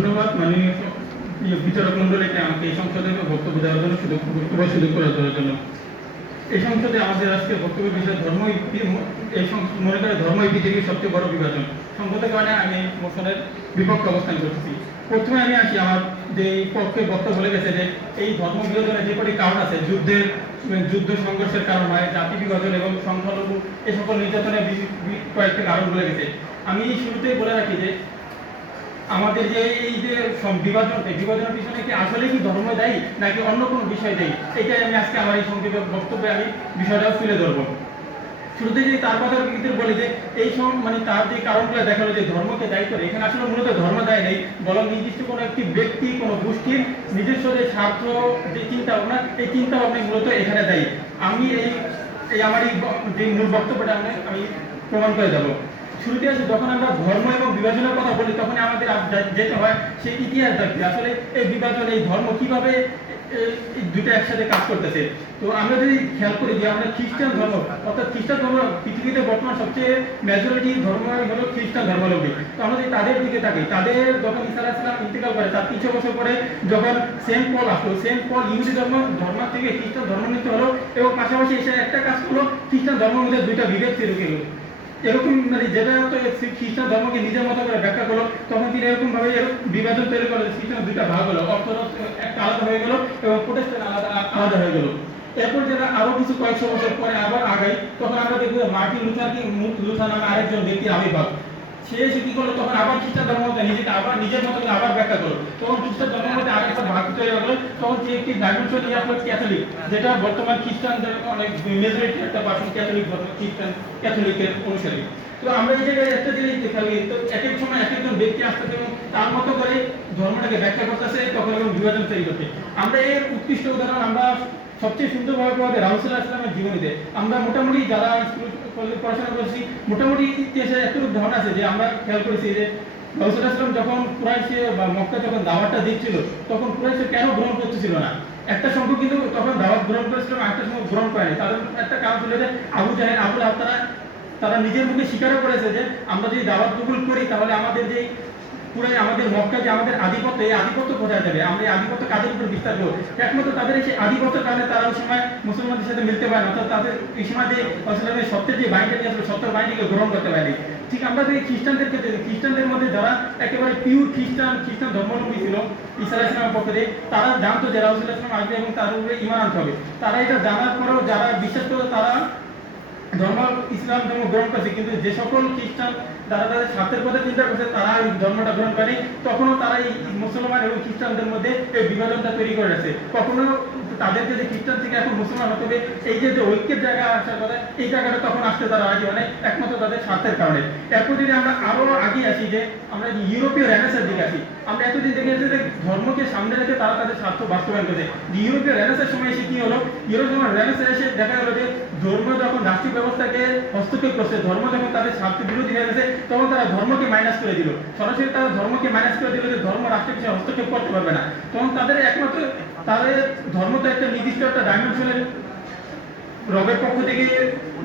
ধন্যবাদ মাননীয় বিচারক মন্ডলীকে আমাকে এই সংসদে বক্তব্য দেওয়ার জন্য সুযোগ করে দেওয়ার জন্য। এই সংসদে আমাদের আজকে বক্তব্যের বিষয় ধর্মই মনে করে ধর্মই পৃথিবীর সবচেয়ে বড় বিভাজন। সংসদের কারণে আমি মোশনের বিপক্ষে অবস্থান করতেছি। প্রথমে আমি আসি আমার যে পক্ষে বক্তব্য বলে গেছে যে এই ধর্ম বিভাজনের যে কটি কারণ আছে, যুদ্ধ সংঘর্ষের কারণ হয়, জাতি বিভাজন এবং সংখ্যালঘু এ সকল নির্যাতনের কয়েকটি কারণ বলে গেছে। আমি শুরুতেই বলে রাখি যে আমাদের যে এই যে বিভাজনের পিছনে কি আসলে কি ধর্ম দায়ী নাকি অন্য কোনো বিষয় দায়ী, এটাই আমি আজকে আমার এই সংক্ষিপ্ত বক্তব্যে আমি বিষয়টাও তুলে ধরবো। শুরুতে যদি তার কথা কিন্তু বলি যে এই তার যে কারণগুলো দেখালো যে ধর্মকে দায়ী করে, এখানে আসলে মূলত ধর্ম দায়ী নেই, বরং নির্দিষ্ট কোনো একটি ব্যক্তি কোনো গোষ্ঠীর নিজস্ব যে স্বার্থ যে চিন্তা ভাবনা, এই চিন্তা ভাবনা মূলত এখানে দায়ী। আমি এই আমার এই যে মূল বক্তব্যটা আমি প্রমাণ করে দেবো। শুরুতে আছে যখন আমরা ধর্ম এবং বিভাজনের কথা বলি তখন আমাদের যেতে হয় সেই ইতিহাস দেখতে, আসলে এই বিভাজন এই ধর্ম কিভাবে এই দুটো একসাথে কাজ করতেছে। তো আমরা যদি খেয়াল করি যে আমরা খ্রিস্টান ধর্ম, অর্থাৎ খ্রিস্টান ধর্ম পৃথিবীতে বর্তমান সবচেয়ে মেজরিটি ধর্ম হলো খ্রিস্টান ধর্মাবলম্বী। তো আমরা যদি তাদের দিকে থাকি, তাদের যখন ঈসা আলাইহিস সালাম ইন্তেকাল করে তার 300 বছর পরে যখন সেন্ট পল আসলো, সেন্ট পল ইহুদি ধর্ম থেকে খ্রিস্টান ধর্মান্তরিত হলো এবং পাশাপাশি এসে একটা কাজ করলো, খ্রিস্টান ধর্মের মধ্যে দুইটা বিভেদ তৈরি হলো। এরকম যেটা তো খ্রিস্টান ধর্মকে নিজের মতো করে ব্যাখ্যা করলো, তখন তিনি এরকম ভাবে বিভাজন তৈরি করলো, খ্রিস্টান দুইটা ভাগ হলো, অর্থোডক্স একটা আলাদা হয়ে গেল এবং প্রোটেস্ট্যান্ট আলাদা হয়ে গেল। এরপর যেটা আরো কিছু কয়েকশো বছর পরে আবার আগাই, তখন আমরা দেখবো মার্টিন লুথার নামে আরেকজন ব্যক্তির আবির্ভাব। সে এসে কি করলো, তখন আবার খ্রিস্টান ধর্মকে নিজের মতো করে আবার ব্যাখ্যা করলো, তখন খ্রিস্টান ধর্মের মধ্যে আরেকটা ভাগ তৈরি হলো, তখন সে একটি ডাইমেনশন নিয়ে আসলো ক্যাথলিক, যেটা বর্তমান খ্রিস্টানদের অনেক মেজরিটি একটা পার্সেন্ট ক্যাথলিক ধর্ম, খ্রিস্টান ক্যাথলিকের অনুসারী। তো আমরা এই জায়গায় একটা জিনিস দেখালি, তো এক এক সময় এক একজন ব্যক্তি আসতেছে এবং তার মতো করে ধর্মটাকে ব্যাখ্যা করতেছে, তখন এবং বিভাজন তৈরি করতে। আমরা এর উৎকৃষ্ট উদাহরণ আমরা সবচেয়ে সুন্দরভাবে পাওয়া যায় রাসূল সাল্লাল্লাহু আলাইহি ওয়াসাল্লামের জীবনীতে। আমরা মোটামুটি যারা স্কুল কলেজে পড়াশোনা করছি, মোটামুটি ইতিহাসের একটু ধারণা আছে যে আমরা খেয়াল করেছি যে রাসূল সাল্লাল্লাহু আলাইহি ওয়াসাল্লাম যখন কুরাইশে বা মক্কা যখন দাওয়াতটা দিচ্ছিল, তখন কুরাইশে কেন গ্রহণ করতেছিল না? একটা সংখ্যক কিন্তু তখন দাওয়াত গ্রহণ করেছিল, একটা সংখ্যক গ্রহণ করেনি। তাদের একটা কারণ ছিল যে আবু জাহেল, আবু লাহাব তারা নিজের মুখে স্বীকারও করেছে যে আমরা যদি দাওয়াত কবুল করি তাহলে আমাদের যে পুরাই আমাদের মক্কায় যে আমাদের আধিপত্য, এই আধিপত্য কোথায় যাবে, আমরা এই আধিপত্য কাদের উপর বিস্তার করবো। একমাত্র তাদের সেই আধিপত্যের কারণে তারা ওই সময় মুসলমানদের সাথে মিলতে পারে না, অর্থাৎ তাদের এই সময় যে সত্যের যে বাহিনীটা নিয়ে আসলে সত্যের বাহিনীকে গ্রহণ করতে পারেনি। ঠিক আমরা যদি খ্রিস্টানদের ক্ষেত্রে, খ্রিস্টানদের মধ্যে যারা একেবারে পিওর খ্রিস্টান ধর্মাবলম্বী ছিল ঈসা আলাইহিস সালামের পক্ষ থেকে, তারা জানতো যে রাসূল সাল্লাল্লাহু আলাইহি ওয়াসাল্লাম আসবে এবং তার উপরে ঈমান আনতে হবে। তারা এটা জানার পরেও যারা বিশ্বাস করতো তারা ইসলাম ধর্ম গ্রহণ করছে, কিন্তু যে সকল খ্রিস্টান যারা তাদের স্বার্থের কথা চিন্তা করছে তারা এই ধর্মটা গ্রহণ করে, তখনও তারা এই মুসলমান এবং খ্রিস্টানদের মধ্যে এই বিভাজনটা তৈরি করে আছে। কখনো তাদেরকে যে খ্রিস্টান থেকে এখন মুসলমান হতে হবে, এই যে ঐক্যের জায়গা আসার কথা, এই জায়গাটা তখন আসতে তারা রাজি হয় একমাত্র তাদের স্বার্থের কারণে। এরপর যদি আমরা আরো আগে আসি যে আমরা ইউরোপীয় রেনেসাঁর দিকে আসি, আমরা এতদিন দেখেছি যে ধর্মকে সামনে রেখে তারা তাদের স্বার্থ বাস্তবায়ন করেছে। ইউরোপীয় রেনেসাঁর সময় এসে কি হলো, ইউরোপীয় রেনেসাঁ এসে দেখা গেলো যে ধর্ম যখন রাষ্ট্রীয় ব্যবস্থাকে হস্তক্ষেপ করছে, ধর্ম যখন তাদের স্বার্থ বিরোধী হয়ে গেছে, তখন তারা ধর্মকে মাইনাস করে দিল, সরাসরি তারা ধর্মকে মাইনাস করে দিল যে ধর্ম রাষ্ট্রের কিছু হস্তক্ষেপ করতে পারবে না। তখন তাদের একমাত্র তাদের ধর্ম তো একটা নির্দিষ্ট একটা ডাইমেনশনের রবের পক্ষ থেকে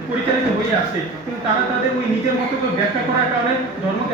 পরিচালিত হয়ে আসছে, কিন্তু তারা তাদের ওই নিজের মতো ব্যাখ্যা করার কারণে ধর্মকে